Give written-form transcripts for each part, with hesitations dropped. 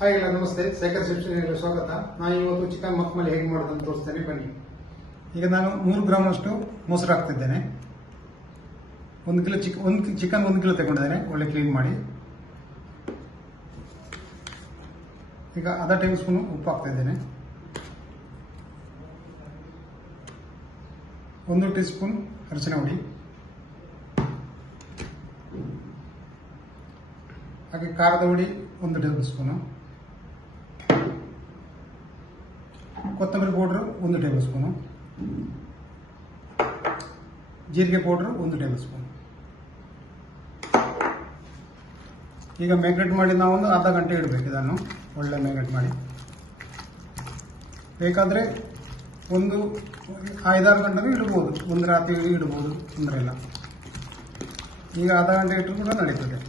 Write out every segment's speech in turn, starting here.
Hi ಎಲ್ಲ ನಮಸ್ತೆ. ಶೇಖರ್ ಶಿಕ್ಷಣ ಸ್ವಾಗತ. ನಾನು ಇವತ್ತು ಚಿಕನ್ ಮಕ್ಮಲಿ ಹೇಗೆ ಮಾಡೋದಂತ ತೋರಿಸ್ತೇನೆ, ಬನ್ನಿ. ಈಗ ನಾನು 100 ಗ್ರಾಮ್ ಅಷ್ಟು ಮೊಸರು ಹಾಕ್ತಿದ್ದೇನೆ. 1 ಕಿಲೋ ಚಿಕನ್ 1 ಕಿಲೋ ತಗೊಂಡಿದ್ದೇನೆ. ಒಳ್ಳೆ ಕ್ಲೀನ್ ಮಾಡಿ. ಈಗ ಅರ್ಧ ಟೇಬಲ್ ಸ್ಪೂನ್ ಉಪ್ಪು ಹಾಕ್ತಾ ಇದ್ದೇನೆ. 1 ಟೀ ಸ್ಪೂನ್ ಅರಿಶಿನ ಹುಡಿ, ಹಾಗೆ ಖಾರದ ಹುಡಿ 1 ಟೇಬಲ್ ಸ್ಪೂನು, ಕೊತ್ತಂಬರಿ ಪೌಡರ್ 1 ಟೇಬಲ್ ಸ್ಪೂನು, ಜೀರಿಗೆ ಪೌಡರ್ 1 ಟೇಬಲ್ ಸ್ಪೂನ್. ಈಗ ಮ್ಯಾಗ್ನೇಟ್ ಮಾಡಿ ನಾವು ಒಂದು ಅರ್ಧ ಗಂಟೆ ಇಡಬೇಕು. ಇದನ್ನು ಒಳ್ಳೆ ಮ್ಯಾಗ್ನೇಟ್ ಮಾಡಿ. ಬೇಕಾದರೆ ಒಂದು 5-6 ಗಂಟೆನೂ ಇಡ್ಬೋದು, ಒಂದು ರಾತ್ರಿ ಇಡ್ಬೋದು, ತೊಂದರೆ ಇಲ್ಲ. ಈಗ ಅರ್ಧ ಗಂಟೆ ಇಟ್ಟರು ಕೂಡ ನಡೀತದೆ.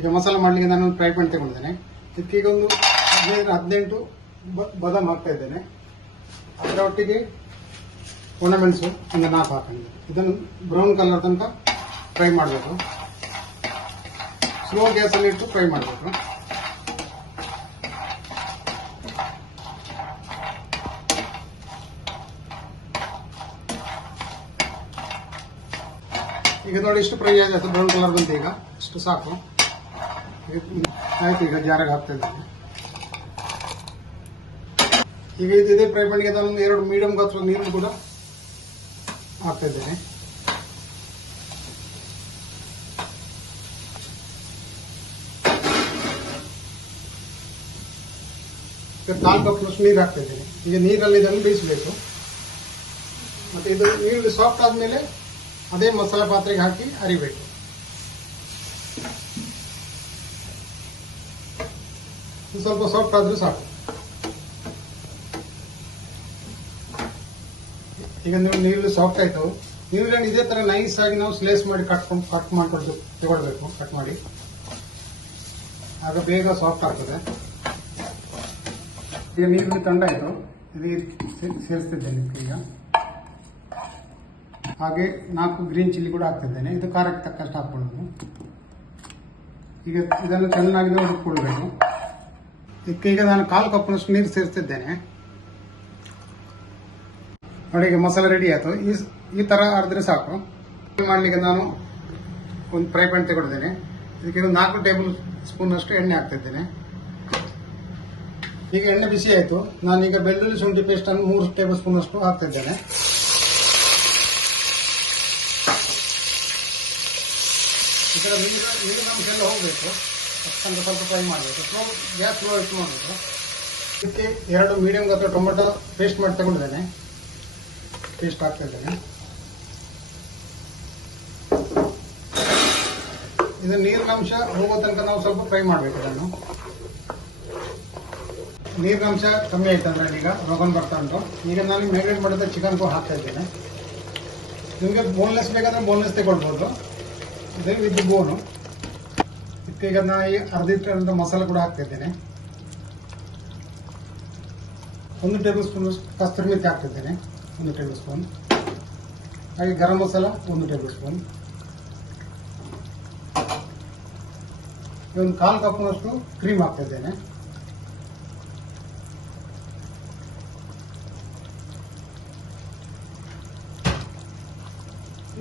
ಈಗ ಮಸಾಲೆ ಮಾಡಲಿಕ್ಕೆ ನಾನು ಫ್ರೈ ಪ್ಯಾನ್ ತಗೊಂಡಿದ್ದೇನೆ. ಇದಕ್ಕೀಗ ಒಂದು 15-18 ಬಾದಾಮ್ ಹಾಕ್ತಾ ಇದ್ದೇನೆ. ಅದರ ಒಟ್ಟಿಗೆ ಒಣಮೆಣಸು ಒಂದು 4 ಹಾಕೊಂಡಿದ್ದೆ. ಇದನ್ನು ಬ್ರೌನ್ ಕಲರ್ ತನಕ ಫ್ರೈ ಮಾಡಬೇಕು. ಸ್ಲೋ ಗ್ಯಾಸಲ್ಲಿ ಇಟ್ಟು ಫ್ರೈ ಮಾಡಬೇಕು. ಈಗ ನೋಡಿ ಇಷ್ಟು ಫ್ರೈ ಆಯ್ತು, ಬ್ರೌನ್ ಕಲರ್ ಬಂತು. ಈಗ ಇಷ್ಟು ಸಾಕು ಆಯ್ತು. ಈಗ ಜಾರಾಗ ಹಾಕ್ತಾ ಇದ್ದೇನೆ. ಈಗ ಇದೇ ಫ್ರೈ ಪ್ಯಾನ್ಗೆ ನಾನು 2 ಮೀಡಿಯಂ ಗಾತ್ರದ ನೀರು ಕೂಡ ಹಾಕ್ತಾ ಇದ್ದೇನೆ. ಈಗ 4 ಕಪ್ ನೀರು ಹಾಕ್ತಾ ಇದ್ದೇನೆ. ಈಗ ನೀರಲ್ಲಿ ಇದನ್ನು ಬೇಯಿಸಬೇಕು. ಮತ್ತೆ ಇದು ನೀರು ಸಾಫ್ಟ್ ಆದ್ಮೇಲೆ ಅದೇ ಮಸಾಲೆ ಪಾತ್ರೆಗೆ ಹಾಕಿ ಅರಿಬೇಕು. ಸ್ವಲ್ಪ ಸಾಫ್ಟ್ ಆದ್ರೂ ಸಾಕು. ಈಗ ನೀವು ನೀರು ಸಾಫ್ಟ್ ಆಯ್ತು. ನೀರುಗಳನ್ನು ಇದೇ ತರ ನೈಸ್ ಆಗಿ ನಾವು ಸ್ಲೇಸ್ ಮಾಡಿ ಕಟ್ ಮಾಡ್ಕೊಂಡು ತಗೊಳ್ಬೇಕು. ಕಟ್ ಮಾಡಿ, ಆಗ ಬೇಗ ಸಾಫ್ಟ್ ಆಗ್ತದೆ. ಈಗ ನೀರು ತಂಡಾಯ್ತು. ಇದು ಸೇರಿಸ್ತಿದ್ದೇನೆ ಈಗ. ಹಾಗೆ 4 ಗ್ರೀನ್ ಚಿಲ್ಲಿ ಕೂಡ ಹಾಕ್ತಿದ್ದೇನೆ. ಇದು ಖಾರಕ್ಕೆ ತಕ್ಕಷ್ಟು ಹಾಕೊಳ್ಳೋದು. ಈಗ ಇದನ್ನು ಚೆನ್ನಾಗಿ ಹುಡುಕೊಳ್ಬೇಕು. ಈಗ ನಾನು 1/4 ಕಪ್ನಷ್ಟು ನೀರು ಸೇರಿಸ್ತಿದ್ದೇನೆ. ನೋಡಿ, ಈಗ ಮಸಾಲೆ ರೆಡಿ ಆಯಿತು. ಈ ತರ ಅರ್ದ್ರೆ ಸಾಕು. ಮಾಡಲಿಕ್ಕೆ ನಾನು ಒಂದು ಫ್ರೈ ಪ್ಯಾನ್ ತಗೊಂಡಿದ್ದೇನೆ. ಇದಕ್ಕೆ 4 ಟೇಬಲ್ ಸ್ಪೂನ್ ಅಷ್ಟು ಎಣ್ಣೆ ಹಾಕ್ತಿದ್ದೇನೆ. ಈಗ ಎಣ್ಣೆ ಬಿಸಿ ಆಯಿತು. ನಾನೀಗ ಬೆಳ್ಳುಳ್ಳಿ ಶುಂಠಿ ಪೇಸ್ಟ್ ಅನ್ನು 3 ಟೇಬಲ್ ಸ್ಪೂನ್ ಅಷ್ಟು ಹಾಕ್ತಿದ್ದೇನೆ. ಈ ತರ ನೀರಿನ ಅಂಶ ಎಲ್ಲ ಹೋಗಬೇಕು. ಅಷ್ಟಂತ ಸ್ವಲ್ಪ ಫ್ರೈ ಮಾಡಬೇಕು. ಗ್ಯಾಸ್ ಸ್ಲೋ ಇಟ್ಟು ಮಾಡಬೇಕು. ಇದಕ್ಕೆ 2 ಮೀಡಿಯಂ ಗಾತ್ರ ಟೊಮೆಟೊ ಪೇಸ್ಟ್ ಮಾಡಿ ತಗೊಂಡಿದ್ದೇನೆ. ಪೇಸ್ಟ್ ಹಾಕ್ತಾ ಇದ್ದೇನೆ. ಇದು ನೀರಿನ ಅಂಶ ಹೋಗೋ ತನಕ ನಾವು ಸ್ವಲ್ಪ ಫ್ರೈ ಮಾಡಬೇಕು. ಇದನ್ನು ನೀರಿನ ಅಂಶ ಕಮ್ಮಿ ಆಯ್ತಂದ್ರೆ ಈಗ ರೋಗನ್ ಬರ್ತಾ ಉಂಟು. ಈಗ ನಾನು ಮ್ಯಾರಿನೇಟ್ ಮಾಡಿದ ಚಿಕನ್ ಹಾಕ್ತಾ ಇದ್ದೇನೆ. ನಿಮಗೆ ಬೋನ್ಲೆಸ್ ಬೇಕಾದ್ರೆ ಬೋನ್ಲೆಸ್ ತಗೊಳ್ಬೋದು. ಇದು ವಿತ್ ಬೋನು. ಈಗ ನಾನು ಈ ಅರ್ಧ ಮಸಾಲೆ ಕೂಡ ಹಾಕ್ತಾ ಇದ್ದೇನೆ. 1 ಟೇಬಲ್ ಸ್ಪೂನ್ ಕಸ್ತೂರಿ ಮೆಥಿ ಹಾಕ್ತಿದ್ದೇನೆ. 1 table spoon. ಹಾಗೆ ಗರಂ ಮಸಾಲ 1 ಟೇಬಲ್ ಸ್ಪೂನ್. ಒಂದು 1/4 ಕಪ್ನಷ್ಟು ಕ್ರೀಮ್ ಹಾಕ್ತಾ ಇದ್ದೇನೆ.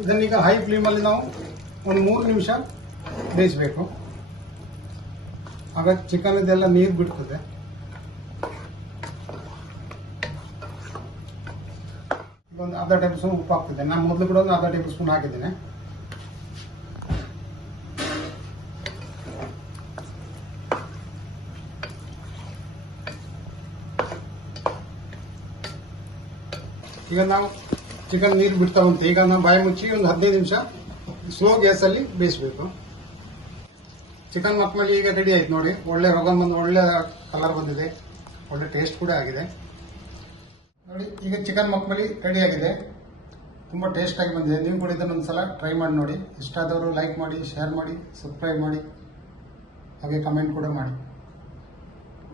ಇದನ್ನೀಗ ಹೈ ಫ್ಲೇಮಲ್ಲಿ ನಾವು ಒಂದು 3 ನಿಮಿಷ ಬೇಯಿಸಬೇಕು. ಆಗ ಚಿಕನ್ ಇದೆಲ್ಲ ನೀರು ಬಿಡ್ತದೆ. ಒಂದು ಅರ್ಧ ಟೇಬಲ್ ಸ್ಪೂನ್ ಉಪ್ಪು ಹಾಕ್ತಿದ್ದೇನೆ. ನಾನು ಮೊದಲು ಕೂಡ ಒಂದು ಅರ್ಧ ಟೇಬಲ್ ಸ್ಪೂನ್ ಹಾಕಿದ್ದೇನೆ. ಈಗ ನಾವು ಚಿಕನ್ ನೀರು ಬಿಡ್ತಾ ಉಂಟು. ಈಗ ನಾವು ಬಾಯಿ ಮುಚ್ಚಿ ಒಂದು 15 ನಿಮಿಷ ಸ್ಲೋ ಗ್ಯಾಸಲ್ಲಿ ಬೇಯಿಸಬೇಕು. ಚಿಕನ್ ಮಕ್ಮಲಿ ಈಗ ರೆಡಿ ಆಯ್ತು. ನೋಡಿ, ಒಳ್ಳೆ ರೋಗನ್ ಬಂದು ಒಳ್ಳೆ ಕಲರ್ ಬಂದಿದೆ. ಒಳ್ಳೆ ಟೇಸ್ಟ್ ಕೂಡ ಆಗಿದೆ. ನೋಡಿ, ಈಗ ಚಿಕನ್ ಮಕ್ಮಲಿ ರೆಡಿ ಆಗಿದೆ. ತುಂಬ ಟೇಸ್ಟ್ ಆಗಿ ಬಂದಿದೆ. ನೀವು ಕೂಡ ಇದನ್ನು ಒಂದ್ಸಲ ಟ್ರೈ ಮಾಡಿ ನೋಡಿ. ಇಷ್ಟ ಆದವರು ಲೈಕ್ ಮಾಡಿ, ಶೇರ್ ಮಾಡಿ, ಸಬ್ಸ್ಕ್ರೈಬ್ ಮಾಡಿ, ಹಾಗೆ ಕಮೆಂಟ್ ಕೂಡ ಮಾಡಿ.